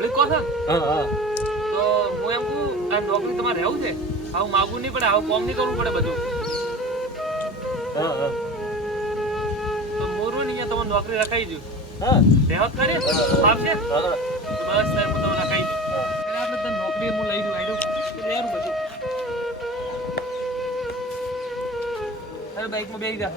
Public કહો છો હા હા તો હું એમ કહું આ નોકરી તમારે રહેવું છે આવું માગવું નહીં પડે આવું કોમ નહીં કરવું પડે બધું હા હા તો મોરું નહીં તમારે નોકરી રખાઈ દઉં હા રહેવત કરે આપશે હા તો બસ સાહેબ હું તમને રખાઈ દઉં એટલે આપણે તો નોકરી હું લઈ દઉં આઈ દઉં લેવાનું બધું અરે બાઈકમાં બેસી જા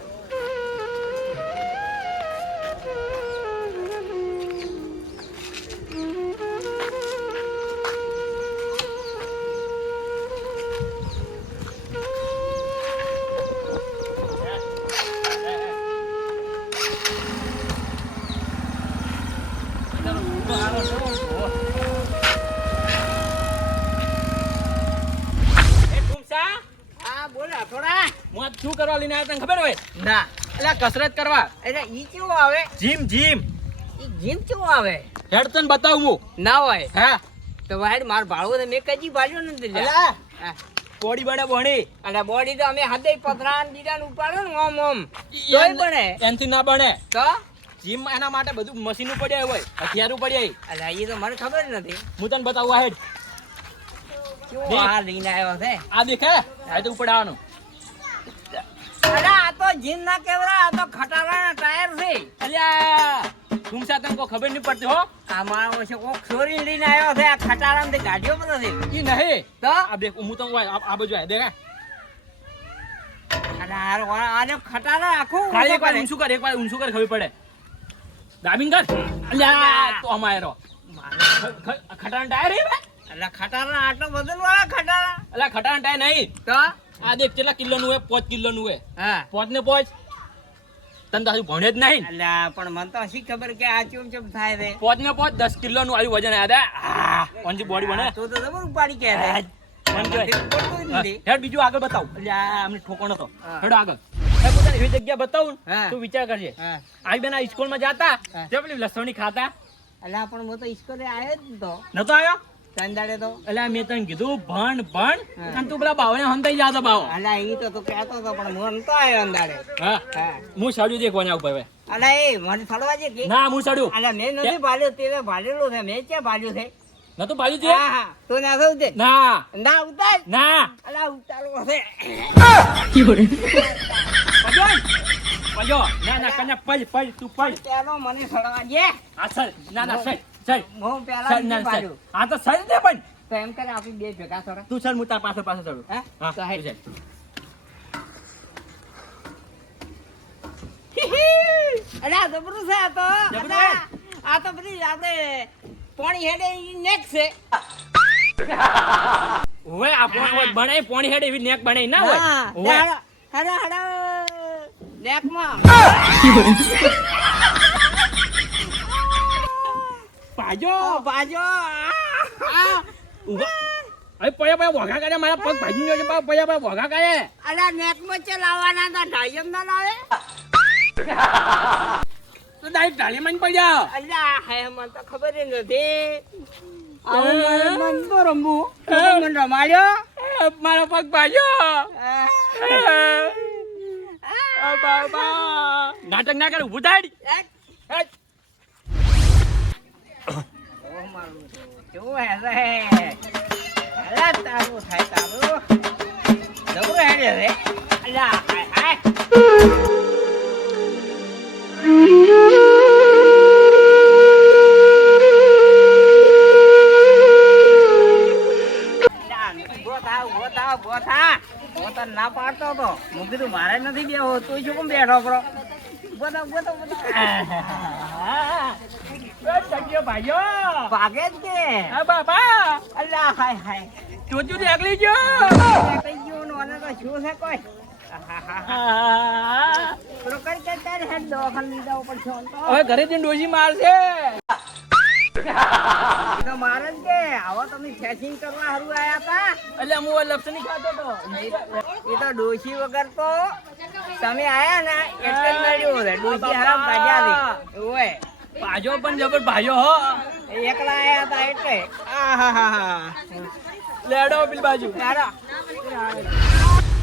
શું કરવા લઈને આવ્યા તને ખબર હોય ના એટલે કસરત કરવા એટલે ઈ કેવું આવે જીમ જીમ ઈ જીમ કેવું આવે હેડ તને બતાવું ના હોય હા તો વાઈડ માર ભાડું તો મેં કજી ભાડ્યો નથી અલા બોડી બને બોડી અને બોડી તો અમે હદે પથરાન દીદાન ઉપાડો ને ઓમ ઓમ તોય બને એનથી ના બને તો જીમ એના માટે બધું મશીનો પડ્યા હોય હથિયારો પડ્યા અલા ઈ તો મને ખબર નથી હું તને બતાવું હેડ કેવો આ લઈને આવ્યો છે આ દેખે આ તો ઉપડાવાનું અરે આ તો જીમ ના કેવરા આ તો ખટારાના ટાયર છે અલ્યા તુમસા તને કોઈ ખબર નહીં પડતી હો આ મારો છે કોક ચોરી લઈને આવ્યો છે આ ખટારામાં તે ગાડીઓ પર છે ઈ નહીં તો આ દેખ હું તો આ બાજુ આ દેખા અરે આને ખટારા આખું ખાલી એકવાર ઊંચું કર ખબર પડે દાબિંગ કર અલ્યા તો અમાયરો ખટાણ ટાયર હે બે અલા ખટારા આટલો વજન વાળા ખટારા અલ્યા ખટાણ ટાયર નહીં તો આ દેખ કેટલા કિલોનું હે 5 કિલોનું હે હા 5 ને 5 તને તો હજુ ભણે જ નહીં અલા પણ મને તો શી ખબર કે આ ચૂમ થાય છે 5 ને 5 10 કિલોનું આવ્યું વજન આયા આ ઓનજી બોડી બને તો જબર ઉપાડી કે છે હેડ બીજું આગળ બતાવ અલ્યા અમને ઠોકોણો તો હા. હેડ આગળ એ પોતાની એવી જગ્યા બતાવું હા. તું વિચાર કરજે હા આવી બેન આ સ્કૂલમાં જાતા હા. તે પેલી લસણી ખાતા અલા પણ હું તો સ્કૂલે આવ્યો જ તો નતો આવ્યો ચાંદાડે તો અલ્યા મેં તને કીધું ભણ ભણ હા. અને તું પેલા બાવને હંતાઈ જાતો બાવો અલા ઈ તો તું કહેતો તો પણ હું નતો આવ્યો અંદાડે હા હા હું સાડ્યું છે કોના ઉપર હવે અલા એ મને ફળવા જે કે ના હું સાડ્યું અલા મેં નથી ભાલ્યો તે ભાલેલું છે મેં ક્યાં ભાલ્યું છે નતું બાજુ છે હા હા તો ના થયું છે ના ના ઉતાર ના અલા ઉતારવો છે પજો ના ના કન્યા પજ તું પજ પેલો મને ફળવા જે આ સર ના ના સર સર હું પેલા સર નથી ના સર ભાલ્યું આ તો સર દે પણ તો એમ કરે આપણે બે ભેગા થોડા તું સર હું તાર પાસે ચડું હા હા તો હે તું ચાલ. અલા જબરું છે આ તો જબરું અલા, આ તો બધી આપણે પાણી હેડે ઈ નેક છે ઓવે આ પોણ બણે પોણી હેડ એવી નેક બણે ના હોય ઓવે હડા હડા નેકમાં પાજો બાજો ઉભા અરે પયા વઘા કરે મારા પગ ભાજી ગયો છે પયા વઘા કરે અલા નેકમાં ચલાવવાના હતા ઢાઈમ ના લાવે તો ડાયરેક્ટ ઢાળી માં પડ્યા અલા હે મને તો ખબર જ નથી આવું મને તો રમવું મને રમાડ્યો મારો પગ ભાજ્યો આ બાબા નાટક ના કર ઊભું થાય કેવું હે રે અલા તારું થાય તારું જબરું હેડે રે અલા હાય હાય ના પાડતો હતો હું કીધું મારે નથી બેહો તું શું કેમ બેઠો બરો ભાગે જ કે બાબા અલ્લા હાય હાય ચોચું નીકળી ગયો કઈ ગયું ને તો શું છે કોઈ તારે હેડ દવાખાને લીધા ઉપર છો હવે ઘરે જઈને ડોસી મારશે તો મારે જ કે આવો તમે ફેસિંગ કરવા હારું આયા હતા એટલે હું લપસણી ખાતો તો એ તો ડોશી વગર તો તમે આયા ને એટલે જ મળ્યું છે ડોશી હરામ ભાજ્યા ઓય ભાજો પણ જબર ભાજો હો એકલા આયા હતા એટલે લેડો પેલી બાજુ તારા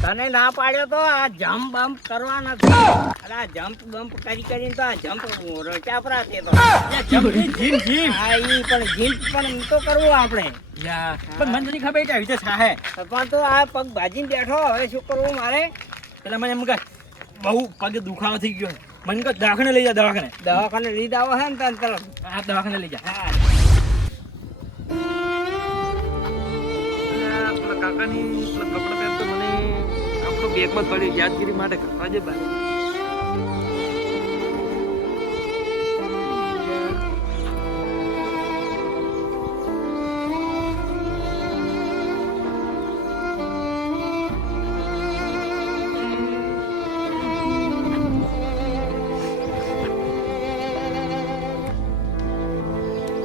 તને ના પાડ્યો તો આ જમ્પ બમ્પ કરવા નથી. અરે આ જમ્પ બમ્પ કરીને તો આ જમ્પ રચાપરા તે તો. જીમ જીમ હા ઈ પણ જીમ પણ તો કરવું આપણે. યા પણ મને નથી ખબર કે આવી રીતે થાહે. પણ તો આ પગ ભાજીને બેઠો હવે શું કરવું મારે? પેલા મને એમ કહે બહુ પગે દુખાવો થઈ ગયો મને કહે દવાખાને લઈ જા દવાખાને. દવાખાને લીધા આવો હે ને તને તરફ. હા દવાખાને લઈ જા. હા કાકાની કપડા પહેર તો મને આપણો બેગમાં પડ્યું યાદગીરી માટે કરવા છે ભાઈ.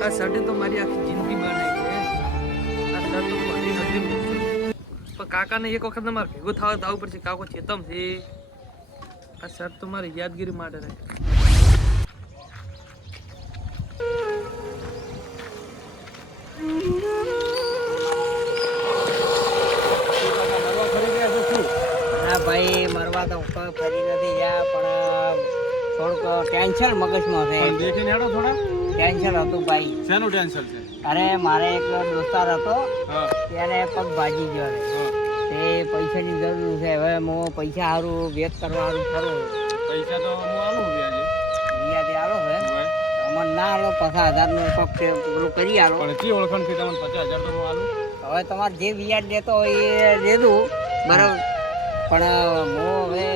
આ શર્ટે તો મારી આખી જિંદગી બનાવી છે. આ શર્ટ તો મારી નથી મૂકતો. પણ કાકાને એક વખત મારે ભેગો થવું પડશે. કાકો ચેતમ છે. આ શર્ટ તો મારી યાદગીરી માટે રહે. હા ભાઈ મરવા તો કોઈ ફરી નથી ગયા પણ થોડુંક ટેન્શન મગજમાં છે. દેખીને હેડો થોડા. ટેન્શન હતું ભાઈ. શેનું ટેન્શન છે? અરે મારે એક દોસ્તાર હતો હા ત્યારે પગ ભાજી ગયો છે. તે પૈસાની જરૂર છે. હવે હું પૈસા સારું વેત કરવા સારું ખરું પૈસા તો હું આલું વ્યાજે. વ્યાજે આલો છે અમને ના આલો 50,000 નું પગ પેલું કરી આલો. પણ ચી ઓળખાણથી તમને 50,000 તો હું આલું. હવે તમારે જે વ્યાજ દેતો હોય એ દેદું બરાબર. પણ હું હવે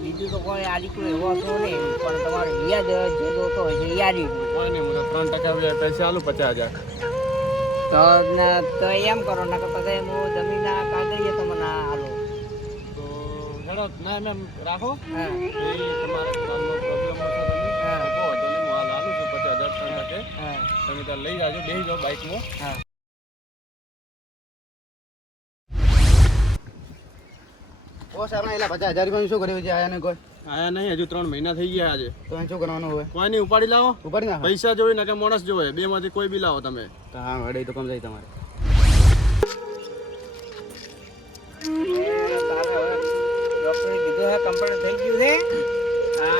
બીજું તો કોઈ આદિકું એવો હતો નહીં પણ તમારે વ્યાજ જે જોતો હોય છે એ આદી કોઈ નહીં, હું તો 3% પૈસા આલું 50,000. તો એમ કરો ને પછી હું જમીનના કાગળિયે તો મને આલો. તો હેડો ના એમ રાખો. હા એ તમારા કામનો પ્રોબ્લેમ હશે તમે હા. કહો તો નહીં, હું હાલ આલું છું 50,000 3%. હા તમે ત્યાં લઈ જાજો, બેસી જાઓ બાઇકમાં. હા બોસ આપણે એલા 50,000 રૂપિયા શું કર્યું છે આયા ને કોઈ આયા નહીં, હજુ 3 મહિના થઈ ગયા આજે. તો એને શું કરવાનું હોય કોઈ નહીં, ઉપાડી લાવો. ઉપર ના પૈસા જોઈ ને કે માણસ જોવે, બે માંથી કોઈ બી લાવો તમે. હા વડે તો કમ જાય તમારે ડોક્ટરે કીધું છે કમ્પ્લીટ થઈ ગયું છે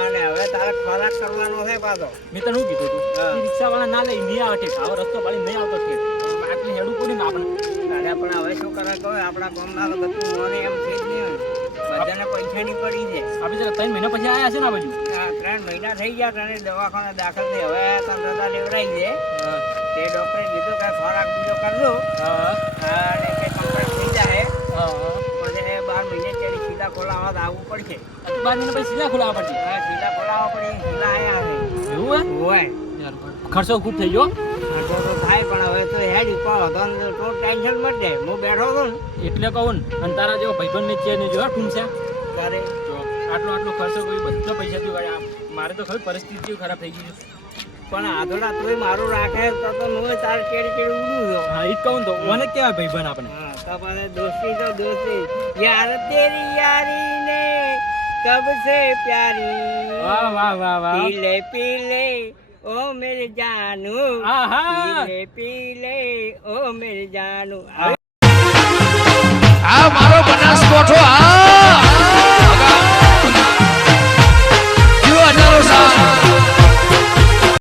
અને હવે તારે ખોરાક કરવાનો છે પાછો. મેં તને શું કીધું તું રિક્ષા વાળા ના લઈ નહીં આવે ઠેક આવો રસ્તો પાડી નહીં આવતો ઠેક આટલી હેડું પડી ને આપણે અરે પણ હવે શું કરે કહો આપણા ગામના તો બધું મને એમ થઈ જ નહીં બધાને પૈસાની પડી છે. આપણે જરા 3 મહિના પછી આયા છે ને આ બાજુ. આ 3 મહિના થઈ ગયા તને દવાખાને દાખલ થઈ હવે તને રજા લેવડાવી દે. તે ડોક્ટરે કીધું કે ખોરાક બીજો કરજો અને કે કમ્પ્લીટ થઈ જાય પછી 12 મહિને ચડી સીધા ખોલાવા તો આવવું પડશે. 12 મહિના પછી સીધા ખોલાવા પડશે. હા સીધા ખોલાવા પડે સીધા આયા છે એવું હોય યાર ખર્ચો ખૂબ થઈ ગયો. ખર્ચો તો થાય પણ હવે તો હેડ પણ હતો તો ટેન્શન મત દે હું બેઠો હતો ને એટલે કહું ને અને તારા જેવો ભાઈબંધને છે ને જો ઠૂંસ્યા ત્યારે તો આટલો ખર્ચો કોઈ બધો પૈસા થી મારે તો ખબર પરિસ્થિતિ ખરાબ થઈ ગઈ છે. પણ આધોડા તોય મારું રાખે તો હું તારે ચેડી ઉડું છું. હા એ જ કહું તો મને કેવા ભાઈબંધ આપણે. હા તો પછી દોસ્તી તો દોસ્તી યાર તેરી યારી ને કબ સે પ્યારી વાહ વાહ વાહ વાહ પીલે પીલે ઓ મેરે જાનુ આહા પીલે પીલે ઓ મેરે જાનુ. આ મારો બનાસકોઠો આ જીવો હજારો સાલ